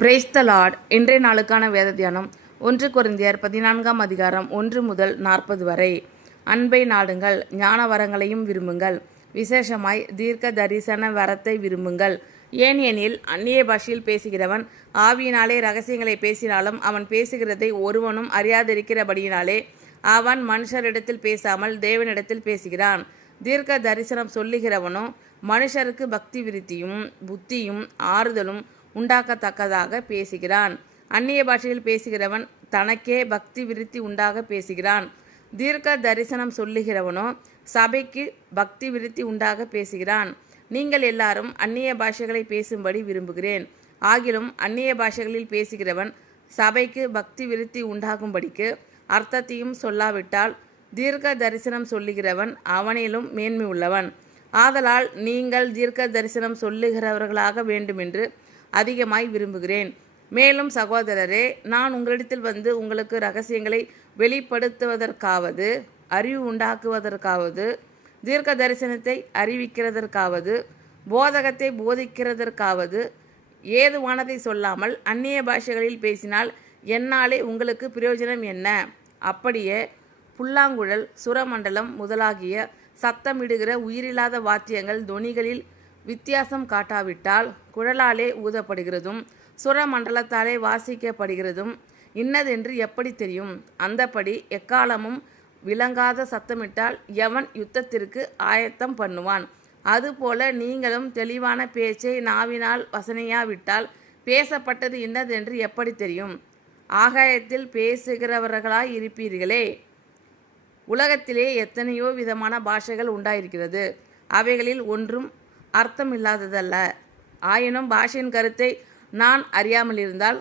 Praise the Lord. இன்றைய நாளுக்கான வேத தியானம் 1 கொரிந்தியர் 14ஆம் அதிகாரம் 1 முதல் 40 வரை. அன்பை நாடுங்கள், ஞான வரங்களையும் விரும்புங்கள், விசேஷமாய் தீர்க்க தரிசன வரத்தை விரும்புங்கள். ஏன் எனில் அந்நிய பாஷையில் பேசுகிறவன் ஆவியினாலே ரகசியங்களை பேசினாலும் அவன் பேசுகிறதை ஒருவனும் அறியாதிருக்கிறபடியினாலே அவன் மனுஷரிடத்தில் பேசாமல் தேவனிடத்தில் பேசுகிறான். தீர்க்க தரிசனம் சொல்லுகிறவனோ மனுஷருக்கு பக்தி விருத்தியும் புத்தியும் ஆறுதலும் உண்டாக்கத்தக்கதாக பேசுகிறான். அந்நிய பாஷையில் பேசுகிறவன் தனக்கே பக்தி விருத்தி உண்டாக பேசுகிறான். தீர்க்க தரிசனம் சொல்லுகிறவனோ சபைக்கு பக்தி விருத்தி உண்டாக பேசுகிறான். நீங்கள் எல்லாரும் அந்நிய பாஷைகளை பேசும்படி விரும்புகிறேன். ஆகிலும் அந்நிய பாஷைகளில் பேசுகிறவன் சபைக்கு பக்தி விருத்தி உண்டாகும்படிக்கு அர்த்தத்தையும் சொல்லாவிட்டால் தீர்க்க தரிசனம் சொல்லுகிறவன் அவனிலும் மேன்மை உள்ளவன். ஆதலால் நீங்கள் தீர்க்க தரிசனம் சொல்லுகிறவர்களாக வேண்டுமென்று அதிகமாய் விரும்புகிறேன். மேலும் சகோதரரே, நான் உங்களிடத்தில் வந்து உங்களுக்கு இரகசியங்களை வெளிப்படுத்துவதற்காவது, அறிவு உண்டாக்குவதற்காவது, தீர்க்க தரிசனத்தை அறிவிக்கிறதற்காவது, போதகத்தை போதிக்கிறதற்காவது ஏதுவானதை சொல்லாமல் அந்நிய பாஷைகளில் பேசினால் என்னாலே உங்களுக்கு பிரயோஜனம் என்ன? அப்படியே புல்லாங்குழல், சுரமண்டலம் முதலாகிய சத்தமிடுகிற உயிரில்லாத வாத்தியங்கள் தொனிகளில் வித்தியாசம் காட்டாவிட்டால் குழலாலே ஊதப்படுகிறதும் சுரமண்டலத்தாலே வாசிக்கப்படுகிறதும் இன்னதென்று எப்படி தெரியும்? அந்தப்படி எக்காலமும் விளங்காத சத்தமிட்டால் எவன் யுத்தத்திற்கு ஆயத்தம் பண்ணுவான்? அதுபோல நீங்களும் தெளிவான பேச்சை நாவினால் வசனையாவிட்டால் பேசப்பட்டது இன்னதென்று எப்படி தெரியும்? ஆகாயத்தில் பேசுகிறவர்களாய் இருப்பீர்களே. உலகத்திலே எத்தனையோ விதமான பாஷைகள் உண்டாயிருக்கிறது. அவைகளில் ஒன்றும் அர்த்தமில்லாததல்ல. ஆயினும் பாஷையின் கருத்தை நான் அறியாமல் இருந்தால்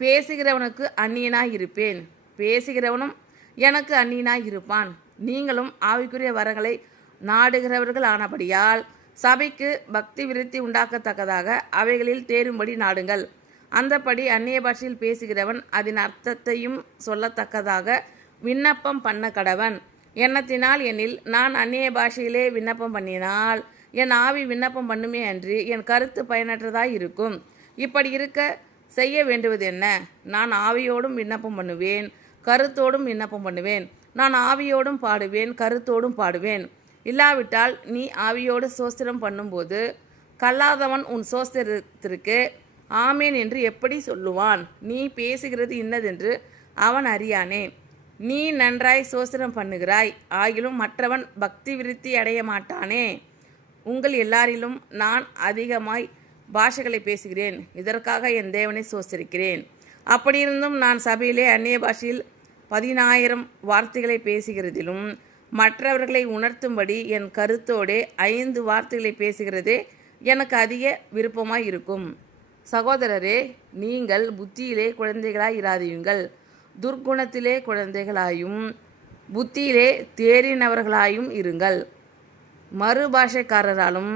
பேசுகிறவனுக்கு அந்நியனாய் இருப்பேன், பேசுகிறவனும் எனக்கு அந்நியனாய் இருப்பான். நீங்களும் ஆவிக்குரிய வரங்களை நாடுகிறவர்கள் ஆனபடியால் சபைக்கு பக்தி விருத்தி உண்டாக்கத்தக்கதாக அவைகளில் தேரும்படி நாடுங்கள். அந்தப்படி அந்நிய பாஷையில் பேசுகிறவன் அதன் அர்த்தத்தையும் சொல்லத்தக்கதாக விண்ணப்பம் பண்ண கடவன். எண்ணத்தினால் எனில் நான் அந்நிய பாஷையிலே விண்ணப்பம் பண்ணினால் என் ஆவி விண்ணப்பம் பண்ணுமே அன்றி என் கருத்து பயனற்றதாய் இருக்கும். இப்படி இருக்க செய்ய வேண்டுவது என்ன? நான் ஆவியோடும் விண்ணப்பம் பண்ணுவேன், கருத்தோடும் விண்ணப்பம் பண்ணுவேன். நான் ஆவியோடும் பாடுவேன், கருத்தோடும் பாடுவேன். இல்லாவிட்டால் நீ ஆவியோடு சோஸ்திரம் பண்ணும்போது கல்லாதவன் உன் சோஸ்திரத்திற்கு ஆமேன் என்று எப்படி சொல்லுவான்? நீ பேசுகிறது இன்னதென்று அவன் அறியானே. நீ நன்றாய் சோஸ்திரம் பண்ணுகிறாய், ஆகிலும் மற்றவன் பக்தி விருத்தி அடைய மாட்டானே. உங்கள் எல்லாரிலும் நான் அதிகமாய் பாஷைகளை பேசுகிறேன், இதற்காக என் தேவனை சோஸ்திரிக்கிறேன். அப்படியிருந்தும் நான் சபையிலே அந்நிய பாஷையில் 10,000 வார்த்தைகளை பேசுகிறதிலும் மற்றவர்களை உணர்த்தும்படி என் கருத்தோடே 5 வார்த்தைகளை பேசுகிறதே எனக்கு அதிக விருப்பமாய் இருக்கும். சகோதரரே, நீங்கள் புத்தியிலே குழந்தைகளாய் இராதியுங்கள், துர்க்குணத்திலே குழந்தைகளாயும் புத்தியிலே தேறினவர்களாயும் இருங்கள். மறு பாஷைக்காரராலும்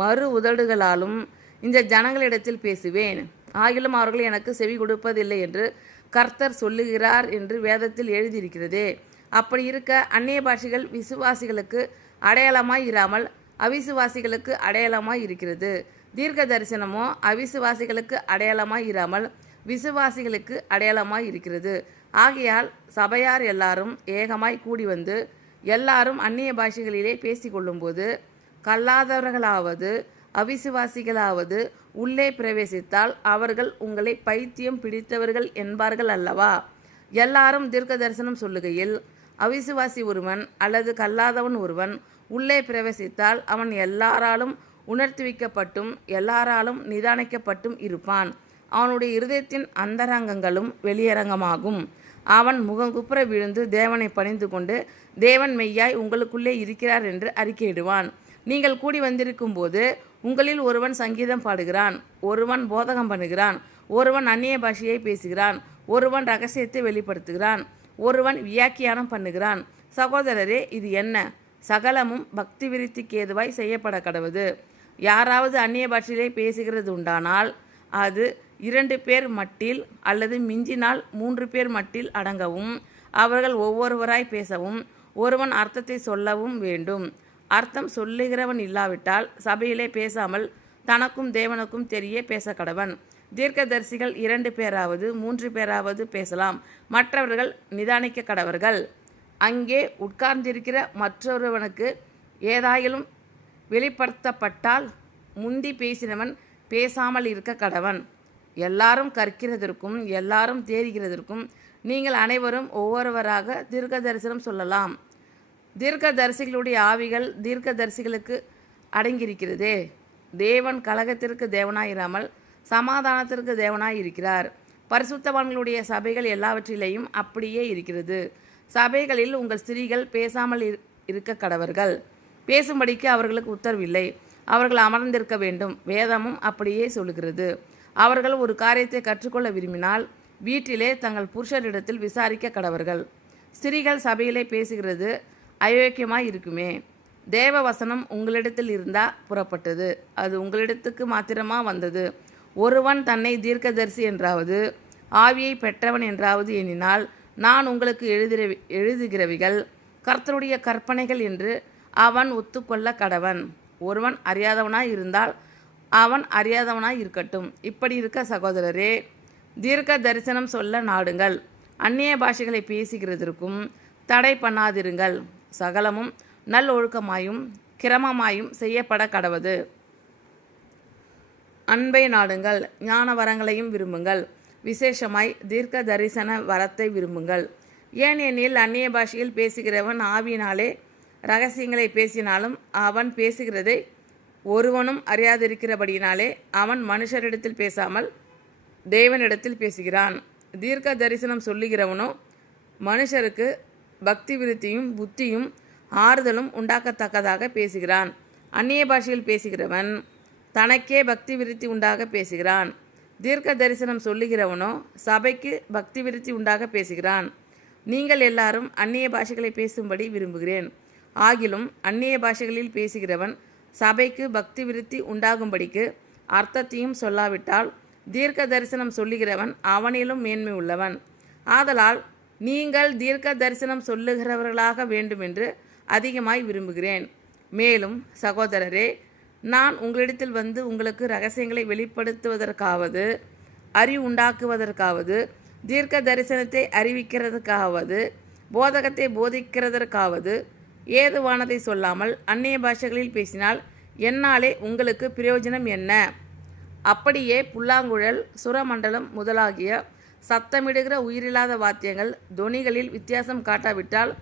மறு உதடுகளாலும் இந்த ஜனங்களிடத்தில் பேசுவேன், ஆகிலும் அவர்கள் எனக்கு செவி கொடுப்பதில்லை என்று கர்த்தர் சொல்லுகிறார் என்று வேதத்தில் எழுதியிருக்கிறதே. அப்படி இருக்க அந்நிய பாஷைகள் விசுவாசிகளுக்கு அடையாளமாய் இராமல் அவிசுவாசிகளுக்கு அடையாளமாய் இருக்கிறது. தீர்க்க தரிசனமோ அவிசுவாசிகளுக்கு அடையாளமாய் இராமல் விசுவாசிகளுக்கு அடையாளமாய் இருக்கிறது. ஆகையால் சபையார் எல்லாரும் ஏகமாய் கூடி வந்து எல்லாரும் அந்நிய பாஷைகளிலே பேசிக்கொள்ளும்போது கல்லாதவர்களாவது அவிசுவாசிகளாவது உள்ளே பிரவேசித்தால் அவர்கள் உங்களை பைத்தியம் பிடித்தவர்கள் என்பார்கள் அல்லவா? எல்லாரும் தீர்க்க தரிசனம் சொல்லுகையில் அவிசுவாசி ஒருவன் அல்லது கல்லாதவன் ஒருவன் உள்ளே பிரவேசித்தால் அவன் எல்லாராலும் உணர்த்துவிக்கப்பட்டும் எல்லாராலும் நிதானிக்கப்பட்டும் இருப்பான். அவனுடைய இருதயத்தின் அந்தரங்கங்களும் வெளியரங்கமாகும். அவன் முகங்குப்புற விழுந்து தேவனை பணிந்து கொண்டு தேவன் மெய்யாய் உங்களுக்குள்ளே இருக்கிறார் என்று அறிக்கையிடுவான். நீங்கள் கூடி வந்திருக்கும் போது உங்களில் ஒருவன் சங்கீதம் பாடுகிறான், ஒருவன் போதகம் பண்ணுகிறான், ஒருவன் அந்நிய பாஷையை பேசுகிறான், ஒருவன் ரகசியத்தை வெளிப்படுத்துகிறான், ஒருவன் வியாக்கியானம் பண்ணுகிறான். சகோதரரே, இது என்ன? சகலமும் பக்தி விருத்திக்கு ஏதுவாய் செய்யப்பட கடவுது. யாராவது அந்நிய பாஷையிலே பேசுகிறது உண்டானால் அது 2 பேர் மட்டில் அல்லது மிஞ்சினால் 3 பேர் மட்டில் அடங்கவும் அவர்கள் ஒவ்வொருவராய் பேசவும் ஒருவன் அர்த்தத்தை சொல்லவும் வேண்டும். அர்த்தம் சொல்லுகிறவன் இல்லாவிட்டால் சபையிலே பேசாமல் தனக்கும் தேவனுக்கும் தெரிய பேச கடவன். தீர்க்கதரிசிகள் 2 பேராவது 3 பேராவது பேசலாம், மற்றவர்கள் நிதானிக்க கடவர்கள். அங்கே உட்கார்ந்திருக்கிற மற்றொருவனுக்கு ஏதாயிலும் வெளிப்படுத்தப்பட்டால் முந்தி பேசினவன் பேசாமல் இருக்க கடவன். எல்லாரும் கற்கிறதற்கும் எல்லாரும் தேறுகிறதற்கும் நீங்கள் அனைவரும் ஒவ்வொருவராக தீர்க்க தரிசனம் சொல்லலாம். தீர்க்கதரிசிகளுடைய ஆவிகள் தீர்க்கதரிசிகளுக்கு அடங்கியிருக்கிறதே. தேவன் கலகத்திற்கு தேவனாயிராமல் சமாதானத்திற்கு தேவனாய் இருக்கிறார். பரிசுத்தவான்களுடைய சபைகள் எல்லாவற்றிலேயும் அப்படியே இருக்கிறது. சபைகளில் உங்கள் ஸ்திரீகள் பேசாமல் இருக்க கடவர்கள். பேசும்படிக்கு அவர்களுக்கு உத்தரவில்லை, அவர்கள் அமர்ந்திருக்க வேண்டும். வேதமும் அப்படியே சொல்லுகிறது. அவர்கள் ஒரு காரியத்தை கற்றுக்கொள்ள விரும்பினால் வீட்டிலே தங்கள் புருஷரிடத்தில் விசாரிக்க கடவர்கள். ஸ்திரீகள் சபையிலே பேசுகிறது அயோக்கியமாய் இருக்குமே. தேவ வசனம் உங்களிடத்தில் இருந்தா புறப்பட்டது, அது உங்களிடத்துக்கு மாத்திரமா வந்தது. ஒருவன் தன்னை தீர்க்கதரிசி என்றாவது ஆவியை பெற்றவன் என்றாவது எண்ணினால் நான் உங்களுக்கு எழுதுகிறவைகள் கர்த்தருடைய கற்பனைகள் என்று அவன் ஒத்துக்கொள்ள கடவன். ஒருவன் அறியாதவனாய் இருந்தால் அவன் அறியாதவனாய் இருக்கட்டும். இப்படி இருக்க சகோதரரே, தீர்க்க தரிசனம் சொல்ல நாடுங்கள். அந்நிய பாஷைகளை பேசுகிறதற்கும் தடை பண்ணாதிருங்கள். சகலமும் நல்லொழுக்கமாயும் கிரமமாயும் செய்யப்பட கடவது. அன்பை நாடுங்கள், ஞான வரங்களையும் விரும்புங்கள். விசேஷமாய் தீர்க்க தரிசன வரத்தை விரும்புங்கள். ஏனெனில் அந்நிய பாஷையில் பேசுகிறவன் ஆவியினாலே இரகசியங்களை பேசினாலும் அவன் பேசுகிறதை ஒருவனும் அறியாதிருக்கிறபடியினாலே அவன் மனுஷரிடத்தில் பேசாமல் தேவனிடத்தில் பேசுகிறான். தீர்க்க தரிசனம் சொல்லுகிறவனோ மனுஷருக்கு பக்தி விருத்தியும் புத்தியும் ஆறுதலும் உண்டாக்கத்தக்கதாக பேசுகிறான். அந்நிய பாஷையில் பேசுகிறவன் தனக்கே பக்தி விருத்தி உண்டாக பேசுகிறான். தீர்க்க தரிசனம் சொல்லுகிறவனோ சபைக்கு பக்தி விருத்தி உண்டாக பேசுகிறான். நீங்கள் எல்லாரும் அந்நிய பாஷைகளை பேசும்படி விரும்புகிறேன். ஆகிலும் அந்நிய பாஷைகளில் பேசுகிறவன் சபைக்கு பக்தி விருத்தி உண்டாகும்படிக்கு அர்த்தத்தையும் சொல்லாவிட்டால் தீர்க்க தரிசனம் சொல்லுகிறவன் அவனிலும் மேன்மை உள்ளவன். ஆதலால் நீங்கள் தீர்க்க தரிசனம் சொல்லுகிறவர்களாக வேண்டுமென்று அதிகமாய் விரும்புகிறேன். மேலும் சகோதரரே, நான் உங்களிடத்தில் வந்து உங்களுக்கு இரகசியங்களை வெளிப்படுத்துவதற்காவது அறிவுண்டாக்குவதற்காவது தீர்க்க தரிசனத்தை அறிவிக்கிறதுக்காவது போதகத்தை போதிக்கிறதற்காவது ஏதுவானதை சொல்லாமல் அந்நிய பாஷைகளில் பேசினால் என்னாலே உங்களுக்கு பிரயோஜனம் என்ன? அப்படியே புல்லாங்குழல் சுரமண்டலம் முதலாகிய சத்தமிடுகிற உயிரில்லாத வாத்தியங்கள் தொனிகளில் வித்தியாசம் காட்டாவிட்டால்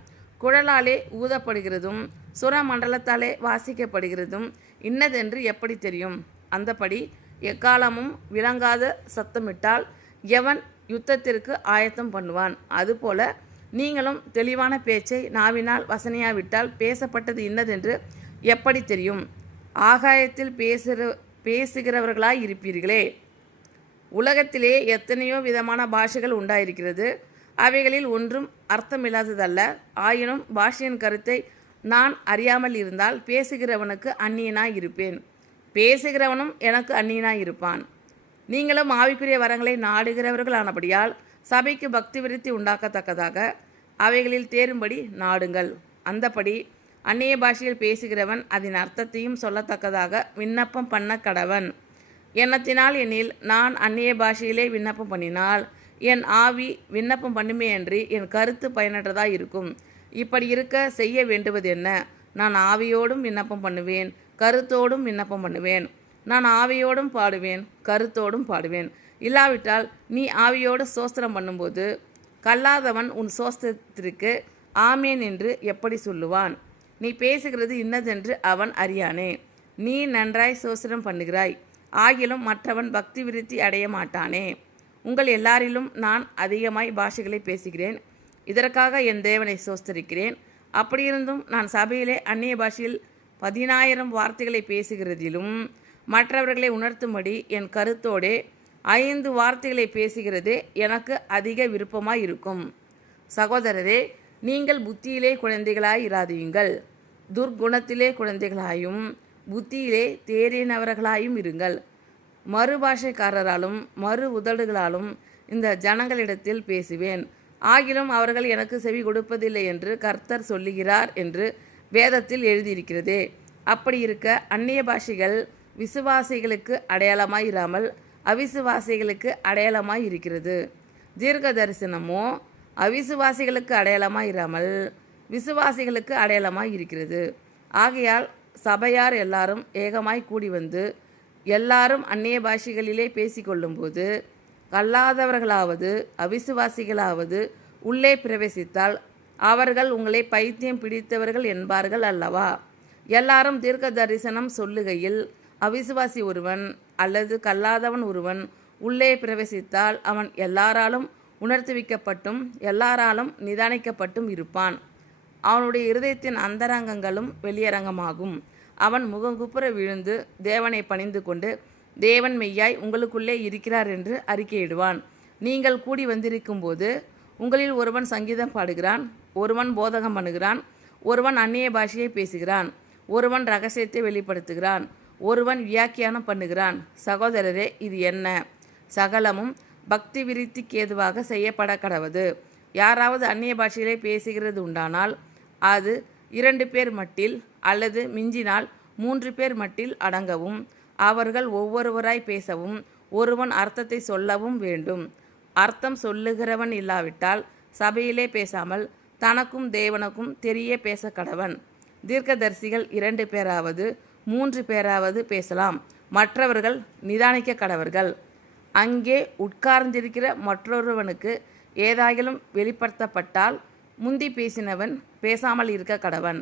குழலாலே ஊதப்படுகிறதும் சுரமண்டலத்தாலே வாசிக்கப்படுகிறதும் இன்னதென்று எப்படி தெரியும்? அந்தபடி எக்காலமும் விளங்காத சத்தமிட்டால் எவன் யுத்தத்திற்கு ஆயத்தம் பண்ணுவான்? அதுபோல நீங்களும் தெளிவான பேச்சை நாவினால் வசனையாவிட்டால் பேசப்பட்டது இன்னதென்று எப்படி தெரியும்? ஆகாயத்தில் பேசுகிறவர்களாய் இருப்பீர்களே. உலகத்திலே எத்தனையோ விதமான பாஷைகள் உண்டாயிருக்கிறது. அவைகளில் ஒன்றும் அர்த்தமில்லாததல்ல. ஆயினும் பாஷையின் கருத்தை நான் அறியாமல் இருந்தால் பேசுகிறவனுக்கு அந்நியனாய் இருப்பேன், பேசுகிறவனும் எனக்கு அந்நியனாய் இருப்பான். நீங்களும் ஆவிக்குரிய வரங்களை நாடுகிறவர்களானபடியால் சபைக்கு பக்தி விருத்தி உண்டாக்கத்தக்கதாக அவைகளில் தேரும்படி நாடுங்கள். அந்தபடி அந்நிய பாஷையில் பேசுகிறவன் அதன் அர்த்தத்தையும் சொல்லத்தக்கதாக விண்ணப்பம் பண்ண கடவன். எண்ணத்தினால் எனில் நான் அந்நிய பாஷையிலே விண்ணப்பம் பண்ணினால் என் ஆவி விண்ணப்பம் பண்ணுமே அன்றி என் கருத்து பயனற்றதாக இருக்கும். இப்படி இருக்க செய்ய வேண்டுவது என்ன? நான் ஆவியோடும் விண்ணப்பம் பண்ணுவேன், கருத்தோடும் விண்ணப்பம் பண்ணுவேன். நான் ஆவியோடும் பாடுவேன், கருத்தோடும் பாடுவேன். இல்லாவிட்டால் நீ ஆவியோடு சோஸ்திரம் பண்ணும்போது கல்லாதவன் உன் சோஸ்திரத்திற்கு ஆமேன் என்று எப்படி சொல்லுவான்? நீ பேசுகிறது இன்னதென்று அவன் அறியானே. நீ நன்றாய் சோஸ்திரம் பண்ணுகிறாய், ஆகிலும் மற்றவன் பக்தி விருத்தி அடைய மாட்டானே. உங்கள் எல்லாரிலும் நான் அதிகமாய் பாஷைகளை பேசுகிறேன், இதற்காக என் தேவனை சோஸ்தரிக்கிறேன். அப்படியிருந்தும் நான் சபையிலே அந்நிய பாஷையில் 10,000 வார்த்தைகளை பேசுகிறதிலும் மற்றவர்களை உணர்த்தும்படி என் கருத்தோடே 5 வார்த்தைகளை பேசுகிறதே எனக்கு அதிக விருப்பமாய் இருக்கும். சகோதரரே, நீங்கள் புத்தியிலே குழந்தைகளாய் இராதீங்கள், துர்க்குணத்திலே குழந்தைகளாயும் புத்தியிலே தேறினவர்களாயும் இருங்கள். மறுபாஷைக்காரராலும் மறு உதடுகளாலும் இந்த ஜனங்களிடத்தில் பேசுவேன், ஆகிலும் அவர்கள் எனக்கு செவி கொடுப்பதில்லை என்று கர்த்தர் சொல்லுகிறார் என்று வேதத்தில் எழுதியிருக்கிறதே. அப்படி இருக்க அந்நிய பாஷைகள் விசுவாசிகளுக்கு அடையாளமாய் இராமல் அவிசுவாசிகளுக்கு அடையாளமாய் இருக்கிறது. தீர்க்க தரிசனமோ அவிசுவாசிகளுக்கு அடையாளமாய் இராமல் விசுவாசிகளுக்கு அடையாளமாய் இருக்கிறது. ஆகையால் சபையார் எல்லாரும் ஏகமாய் கூடி வந்து எல்லாரும் அந்நிய பாஷைகளிலே பேசிக்கொள்ளும்போது கல்லாதவர்களாவது அவிசுவாசிகளாவது உள்ளே பிரவேசித்தால் அவர்கள் உங்களை பைத்தியம் பிடித்தவர்கள் என்பார்கள் அல்லவா? எல்லாரும் தீர்க்க தரிசனம் சொல்லுகையில் அவிசுவாசி ஒருவன் அல்லது கல்லாதவன் ஒருவன் உள்ளே பிரவேசித்தால் அவன் எல்லாராலும் உணர்த்துவிக்கப்பட்டும் எல்லாராலும் நிதானிக்கப்பட்டும் இருப்பான். அவனுடைய இருதயத்தின் அந்தரங்கங்களும் வெளியரங்கமாகும். அவன் முகங்குப்புற விழுந்து தேவனை பணிந்து கொண்டு தேவன் மெய்யாய் உங்களுக்குள்ளே இருக்கிறார் என்று அறிக்கையிடுவான். நீங்கள் கூடி வந்திருக்கும்போது உங்களில் ஒருவன் சங்கீதம் பாடுகிறான், ஒருவன் போதகம் பண்ணுகிறான், ஒருவன் அந்நிய பாஷையை பேசுகிறான், ஒருவன் இரகசியத்தை வெளிப்படுத்துகிறான், ஒருவன் வியாக்கியானம் பண்ணுகிறான். சகோதரரே, இது என்ன? சகலமும் பக்தி விருத்திக்கு ஏதுவாக செய்யப்பட கடவது. யாராவது அந்நிய பாஷையிலே பேசுகிறது உண்டானால் அது 2 பேர் மட்டில் அல்லது மிஞ்சினால் 3 பேர் மட்டில் அடங்கவும் அவர்கள் ஒவ்வொருவராய் பேசவும் ஒருவன் அர்த்தத்தை சொல்லவும் வேண்டும். அர்த்தம் சொல்லுகிறவன் இல்லாவிட்டால் சபையிலே பேசாமல் தனக்கும் தேவனுக்கும் தெரிய பேச கடவன். தீர்க்கதரிசிகள் 2 பேராவது 3 பேராவது பேசலாம், மற்றவர்கள் நிதானிக்க கடவர்கள். அங்கே உட்கார்ந்திருக்கிற மற்றொருவனுக்கு ஏதாகிலும் வெளிப்படுத்தப்பட்டால் முந்தி பேசினவன் பேசாமல் இருக்க கடவன்.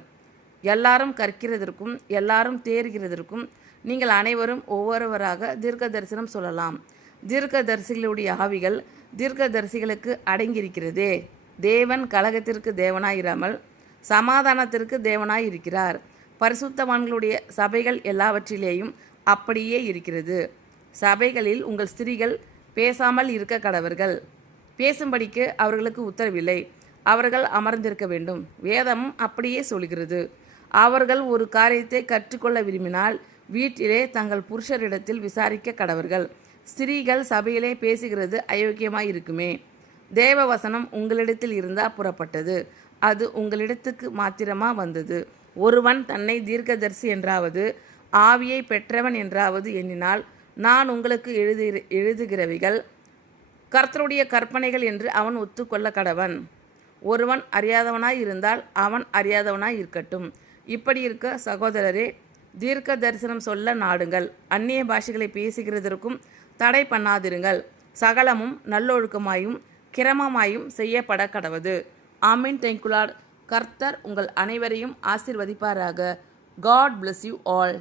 எல்லாரும் கற்கிறதற்கும் எல்லாரும் தேறுகிறதற்கும் நீங்கள் அனைவரும் ஒவ்வொருவராக தீர்க்க தரிசனம் சொல்லலாம். தீர்க்க தரிசிகளுடைய ஆவிகள் தீர்க்க தரிசிகளுக்கு அடங்கியிருக்கிறதே. தேவன் கலகத்திற்கு தேவனாயிராமல் சமாதானத்திற்கு தேவனாய் இருக்கிறார். பரிசுத்தவான்களுடைய சபைகள் எல்லாவற்றிலேயும் அப்படியே இருக்கிறது. சபைகளில் உங்கள் ஸ்திரீகள் பேசாமல் இருக்க கடவர்கள். பேசும்படிக்கு அவர்களுக்கு உத்தரவில்லை, அவர்கள் அமர்ந்திருக்க வேண்டும். வேதமும் அப்படியே சொல்கிறது. அவர்கள் ஒரு காரியத்தை கற்றுக்கொள்ள விரும்பினால் வீட்டிலே தங்கள் புருஷரிடத்தில் விசாரிக்க கடவர்கள். ஸ்திரீகள் சபையிலே பேசுகிறது அயோக்கியமாய் இருக்குமே. தேவ வசனம் உங்களிடத்தில் இருந்தா புறப்பட்டது, அது உங்களிடத்துக்கு மாத்திரமா வந்தது. ஒருவன் தன்னை தீர்க்கதரிசி என்றாவது ஆவியை பெற்றவன் என்றாவது எண்ணினால் நான் உங்களுக்கு எழுதுகிறவைகள் கர்த்தருடைய கற்பனைகள் என்று அவன் ஒத்துக்கொள்ள கடவன். ஒருவன் அறியாதவனாய் இருந்தால் அவன் அறியாதவனாய் இருக்கட்டும். இப்படி இருக்க சகோதரரே, தீர்க்க தரிசனம் சொல்ல நாடுங்கள், அந்நிய பாஷைகளை பேசுகிறதற்கும் தடை பண்ணாதிருங்கள். சகலமும் நல்லொழுக்கமாயும் கிரமமாயும் செய்யப்பட கடவது. ஆமீன். Thank you Lord. கர்த்தர் உங்கள் அனைவரையும் ஆசீர்வதிப்பாராக. God bless you all.